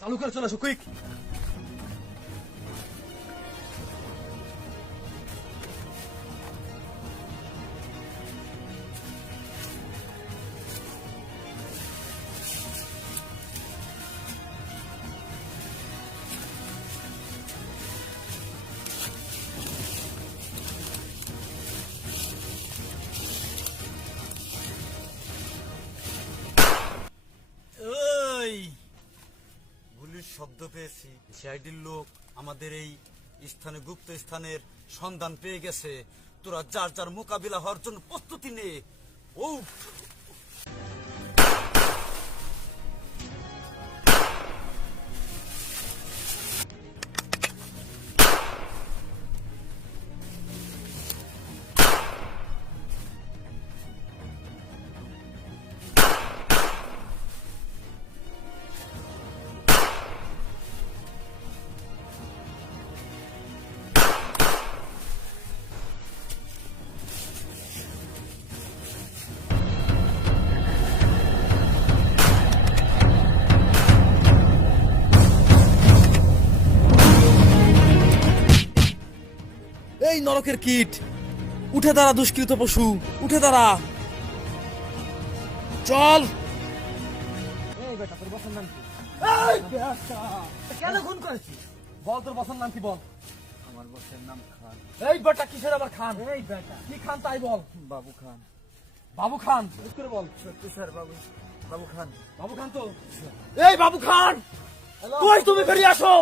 চালু করে চলে আসো কুইক। গুলির শব্দ পেয়েছি। সিআইডির লোক আমাদের এই স্থানে গুপ্ত স্থানের সন্ধান পেয়ে গেছে। তোরা যার যার মোকাবিলা হওয়ার জন্য প্রস্তুতি নে। ও এই নরকের কীট, উঠে দাঁড়া দুষ্কৃত পশু, উঠে দাঁড়া। চল। এই বেটা, তোর বসের নাম কি? কেন খুন করেছিস? বল তোর বসের নাম কি বল। আমার বসের নাম খান। এই বেটা কিসের আবার খান? এই বেটা কি খান তাই বল। বাবু খান। বাবু খান ঠিক করে বল। সত্যি স্যার, বাবু বাবু খান। বাবু খান তো। এই বাবু খান, কই তুমি বেরিয়ে আসো।